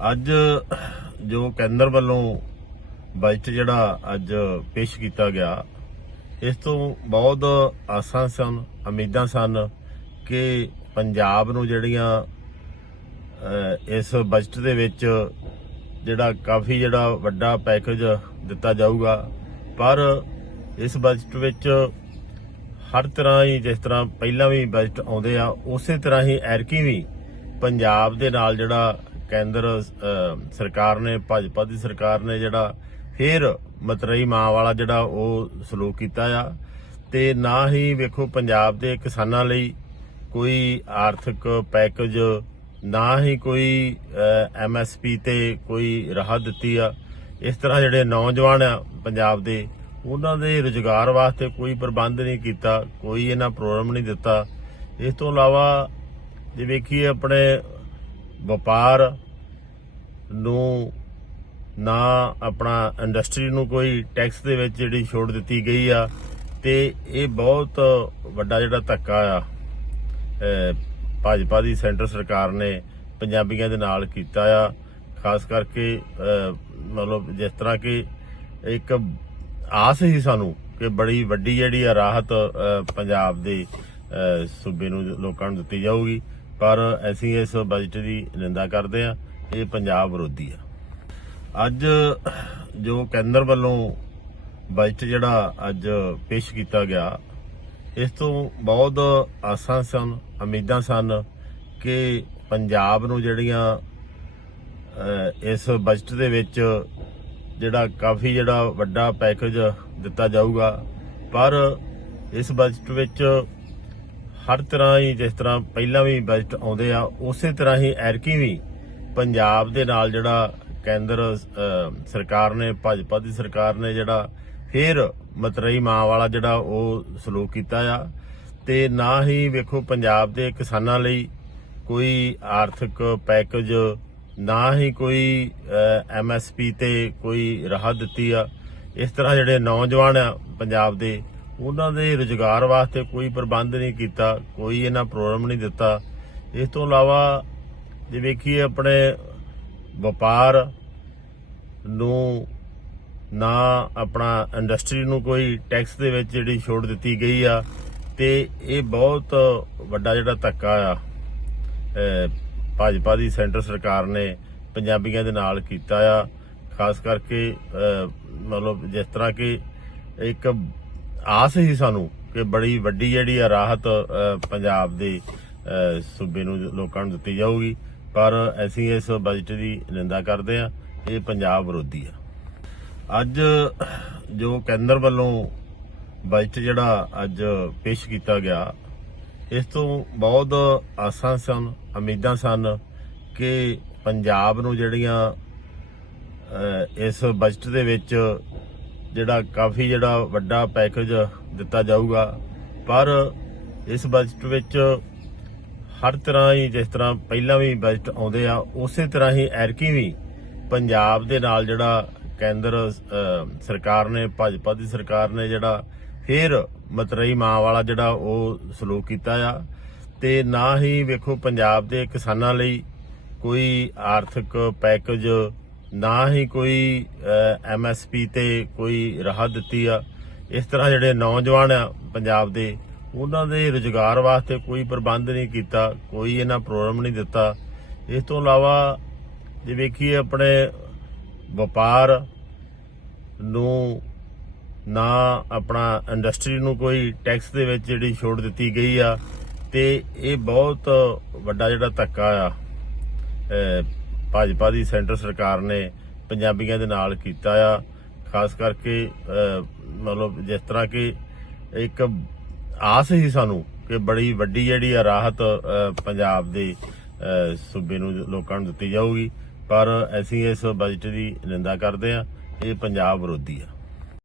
ਅੱਜ ਜੋ ਕੇਂਦਰ ਵੱਲੋਂ ਬਜਟ ਜਿਹੜਾ ਅੱਜ ਪੇਸ਼ ਕੀਤਾ ਗਿਆ, ਇਸ ਤੋਂ ਬਹੁਤ ਆਸਾਂ ਸਨ, ਉਮੀਦਾਂ ਸਨ ਕਿ ਪੰਜਾਬ ਨੂੰ ਜਿਹੜੀਆਂ ਇਸ ਬਜਟ ਦੇ ਵਿੱਚ ਜਿਹੜਾ ਕਾਫੀ ਜਿਹੜਾ ਵੱਡਾ ਪੈਕੇਜ ਦਿੱਤਾ ਜਾਊਗਾ, ਪਰ ਇਸ ਬਜਟ ਵਿੱਚ ਹਰ ਤਰ੍ਹਾਂ ਹੀ ਜਿਸ ਤਰ੍ਹਾਂ ਪਹਿਲਾਂ ਵੀ ਬਜਟ ਆਉਂਦੇ ਆ, ਉਸੇ ਤਰ੍ਹਾਂ ਹੀ ਐਰਕੀ ਵੀ ਪੰਜਾਬ ਦੇ ਨਾਲ ਜਿਹੜਾ ਕੇਂਦਰ ਸਰਕਾਰ ਨੇ, ਭਾਜਪਾ ਦੀ ਸਰਕਾਰ ਨੇ ਜਿਹੜਾ ਫੇਰ ਮਤਰਈ ਮਾਂ ਵਾਲਾ ਜਿਹੜਾ ਉਹ ਸਲੂਕ ਕੀਤਾ ਆ। ਤੇ ਨਾ ਹੀ ਵੇਖੋ ਪੰਜਾਬ ਦੇ ਕਿਸਾਨਾਂ ਲਈ ਕੋਈ ਆਰਥਿਕ ਪੈਕੇਜ, ਨਾ ਹੀ ਕੋਈ ਐਮਐਸਪੀ ਤੇ ਕੋਈ ਰਾਹਤ ਦਿੱਤੀ ਆ। ਇਸ ਤਰ੍ਹਾਂ ਜਿਹੜੇ ਨੌਜਵਾਨ ਆ ਪੰਜਾਬ ਦੇ, ਉਹਨਾਂ ਦੇ ਰੁਜ਼ਗਾਰ ਵਾਸਤੇ ਕੋਈ ਪ੍ਰਬੰਧ ਨਹੀਂ ਕੀਤਾ, ਕੋਈ ਇਹਨਾਂ ਪ੍ਰੋਗਰਾਮ ਨਹੀਂ ਦਿੱਤਾ। ਇਸ ਤੋਂ ਇਲਾਵਾ ਜੇ ਵੇਖੀਏ ਆਪਣੇ ਵਪਾਰ ਨੂੰ ਨਾ ਆਪਣਾ ਇੰਡਸਟਰੀ ਨੂੰ ਕੋਈ ਟੈਕਸ ਦੇ ਵਿੱਚ ਜਿਹੜੀ ਛੋੜ ਦਿੱਤੀ ਗਈ ਆ, ਤੇ ਇਹ ਬਹੁਤ ਵੱਡਾ ਜਿਹੜਾ ਧੱਕਾ ਆ ਭਾਜਪਾ ਦੀ ਸੈਂਟਰ ਸਰਕਾਰ ਨੇ ਪੰਜਾਬੀਆਂ ਦੇ ਨਾਲ ਕੀਤਾ ਆ, ਖਾਸ ਕਰਕੇ ਮਤਲਬ ਜਿਸ ਤਰ੍ਹਾਂ ਕਿ ਇੱਕ ਆਸ ਹੀ ਸਾਨੂੰ ਕਿ ਬੜੀ ਵੱਡੀ ਜਿਹੜੀ ਆ ਰਾਹਤ ਪੰਜਾਬ ਦੇ ਸੂਬੇ ਨੂੰ ਲੋਕਾਂ ਨੂੰ ਦਿੱਤੀ ਜਾਊਗੀ। ਪਰ ਅਸੀਂ ਇਸ ਬਜਟ ਦੀ ਨਿੰਦਾ ਕਰਦੇ ਆ ਇਹ ਪੰਜਾਬ ਵਿਰੋਧੀ ਆ। ਅੱਜ ਜੋ ਕੇਂਦਰ ਵੱਲੋਂ ਬਜਟ ਜਿਹੜਾ ਅੱਜ ਪੇਸ਼ ਕੀਤਾ ਗਿਆ, ਇਸ ਤੋਂ ਬਹੁਤ ਆਸਾਂ ਸਨ, ਉਮੀਦਾਂ ਸਨ ਕਿ ਪੰਜਾਬ ਨੂੰ ਜਿਹੜੀਆਂ ਇਸ ਬਜਟ ਦੇ ਵਿੱਚ ਜਿਹੜਾ ਕਾਫੀ ਜਿਹੜਾ ਵੱਡਾ ਪੈਕੇਜ ਦਿੱਤਾ ਜਾਊਗਾ। ਪਰ ਇਸ ਬਜਟ ਵਿੱਚ ਹਰ ਤਰ੍ਹਾਂ ਹੀ ਜਿਸ ਤਰ੍ਹਾਂ ਪਹਿਲਾਂ ਵੀ ਬਜਟ ਆਉਂਦੇ ਆ, ਉਸੇ ਤਰ੍ਹਾਂ ਹੀ ਐਰਕੀ ਵੀ ਪੰਜਾਬ ਦੇ ਨਾਲ ਜਿਹੜਾ ਕੇਂਦਰ ਸਰਕਾਰ ਨੇ, ਭਾਜਪਾ ਦੀ ਸਰਕਾਰ ਨੇ ਜਿਹੜਾ ਫੇਰ ਮਤਰਈ ਮਾਂ ਵਾਲਾ ਜਿਹੜਾ ਉਹ ਸਲੂਕ ਕੀਤਾ ਆ ਤੇ ਨਾ ਹੀ ਵੇਖੋ ਪੰਜਾਬ ਦੇ ਕਿਸਾਨਾਂ ਲਈ ਕੋਈ ਆਰਥਿਕ ਪੈਕੇਜ, ਨਾ ਹੀ ਕੋਈ ਐਮਐਸਪੀ ਤੇ ਕੋਈ ਰਾਹਤ ਦਿੱਤੀ ਆ। ਇਸ ਤਰ੍ਹਾਂ ਜਿਹੜੇ ਨੌਜਵਾਨ ਆ ਪੰਜਾਬ ਦੇ ਉਹਨਾਂ ਦੇ ਰੁਜ਼ਗਾਰ ਵਾਸਤੇ ਕੋਈ ਪ੍ਰਬੰਧ ਨਹੀਂ ਕੀਤਾ, ਕੋਈ ਇਹਨਾਂ ਪ੍ਰੋਗਰਾਮ ਨਹੀਂ ਦਿੱਤਾ। ਇਸ ਤੋਂ ਇਲਾਵਾ ਜੇ ਵੇਖੀਏ ਆਪਣੇ ਵਪਾਰ ਨੂੰ ਨਾ ਆਪਣਾ ਇੰਡਸਟਰੀ ਨੂੰ ਕੋਈ ਟੈਕਸ ਦੇ ਵਿੱਚ ਜਿਹੜੀ ਛੋਟ ਦਿੱਤੀ ਗਈ ਆ, ਤੇ ਇਹ ਬਹੁਤ ਵੱਡਾ ਜਿਹੜਾ ਧੱਕਾ ਆ ਭਾਜਪਾ ਦੀ ਸੈਂਟਰ ਸਰਕਾਰ ਨੇ ਪੰਜਾਬੀਆਂ ਦੇ ਨਾਲ ਕੀਤਾ ਆ। ਖਾਸ ਕਰਕੇ ਮਤਲਬ ਜਿਸ ਤਰ੍ਹਾਂ ਕਿ ਇੱਕ ਆਸ ਹੀ ਸਾਨੂੰ ਕਿ ਬੜੀ ਵੱਡੀ ਜਿਹੜੀ ਆ ਰਾਹਤ ਪੰਜਾਬ ਦੇ ਸੂਬੇ ਨੂੰ ਲੋਕਾਂ ਨੂੰ ਦਿੱਤੀ ਜਾਊਗੀ। ਪਰ ਅਸੀਂ ਇਸ ਬਜਟ ਦੀ ਨਿੰਦਾ ਕਰਦੇ ਆ ਇਹ ਪੰਜਾਬ ਵਿਰੋਧੀ ਆ। ਅੱਜ ਜੋ ਕੇਂਦਰ ਵੱਲੋਂ ਬਜਟ ਜਿਹੜਾ ਅੱਜ ਪੇਸ਼ ਕੀਤਾ ਗਿਆ, ਇਸ ਤੋਂ ਬਹੁਤ ਆਸਾਂ ਸਨ, ਉਮੀਦਾਂ ਸਨ ਕਿ ਪੰਜਾਬ ਨੂੰ ਜਿਹੜੀਆਂ ਇਸ ਬਜਟ ਦੇ ਵਿੱਚ ਜਿਹੜਾ ਕਾਫੀ ਜਿਹੜਾ ਵੱਡਾ ਪੈਕੇਜ ਦਿੱਤਾ ਜਾਊਗਾ। ਪਰ ਇਸ ਬਜਟ ਵਿੱਚ ਹਰ ਤਰ੍ਹਾਂ ਹੀ ਜਿਸ ਤਰ੍ਹਾਂ ਪਹਿਲਾਂ ਵੀ ਬਜਟ ਆਉਂਦੇ ਆ, ਉਸੇ ਤਰ੍ਹਾਂ ਹੀ ਐਰਕੀ ਵੀ ਪੰਜਾਬ ਦੇ ਨਾਲ ਜਿਹੜਾ ਕੇਂਦਰ ਸਰਕਾਰ ਨੇ, ਭਾਜਪਾ ਦੀ ਸਰਕਾਰ ਨੇ ਜਿਹੜਾ ਫੇਰ ਮਤਰਈ ਮਾਂ ਵਾਲਾ ਜਿਹੜਾ ਉਹ ਸਲੂਕ ਕੀਤਾ ਆ। ਤੇ ਨਾ ਹੀ ਵੇਖੋ ਪੰਜਾਬ ਦੇ ਕਿਸਾਨਾਂ ਲਈ ਕੋਈ ਆਰਥਿਕ ਪੈਕੇਜ ਨਾ ਹੀ ਕੋਈ ਐਮਐਸਪੀ ਤੇ ਕੋਈ ਰਾਹਤ ਦਿੱਤੀ ਆ। ਇਸ ਤਰ੍ਹਾਂ ਜਿਹੜੇ ਨੌਜਵਾਨ ਆ ਪੰਜਾਬ ਦੇ, ਉਹਨਾਂ ਦੇ ਰੁਜ਼ਗਾਰ ਵਾਸਤੇ ਕੋਈ ਪ੍ਰਬੰਧ ਨਹੀਂ ਕੀਤਾ, ਕੋਈ ਇਹਨਾਂ ਪ੍ਰੋਗਰਾਮ ਨਹੀਂ ਦਿੱਤਾ। ਇਸ ਤੋਂ ਇਲਾਵਾ ਜੇ ਵੇਖੀਏ ਆਪਣੇ ਵਪਾਰ ਨੂੰ, ਨਾ ਆਪਣਾ ਇੰਡਸਟਰੀ ਨੂੰ ਕੋਈ ਟੈਕਸ ਦੇ ਵਿੱਚ ਜਿਹੜੀ ਛੋਟ ਦਿੱਤੀ ਗਈ ਆ, ਤੇ ਇਹ ਬਹੁਤ ਵੱਡਾ ਜਿਹੜਾ ਧੱਕਾ ਆ ਭਾਜਪਾ ਦੀ ਸੈਂਟਰ ਸਰਕਾਰ ਨੇ ਪੰਜਾਬੀਆਂ ਦੇ ਨਾਲ ਕੀਤਾ ਆ। ਖਾਸ ਕਰਕੇ ਮਤਲਬ ਜਿਸ ਤਰ੍ਹਾਂ ਕਿ ਇੱਕ ਆਸ ਹੀ ਸਾਨੂੰ ਕਿ ਬੜੀ ਵੱਡੀ ਜਿਹੜੀ ਆ ਰਾਹਤ ਪੰਜਾਬ ਦੇ ਸੂਬੇ ਨੂੰ ਲੋਕਾਂ ਨੂੰ ਦਿੱਤੀ ਜਾਊਗੀ। ਪਰ ਅਸੀਂ ਇਸ ਬਜਟ ਦੀ ਨਿੰਦਾ ਕਰਦੇ ਆ। ਇਹ ਪੰਜਾਬ ਵਿਰੋਧੀ ਆ।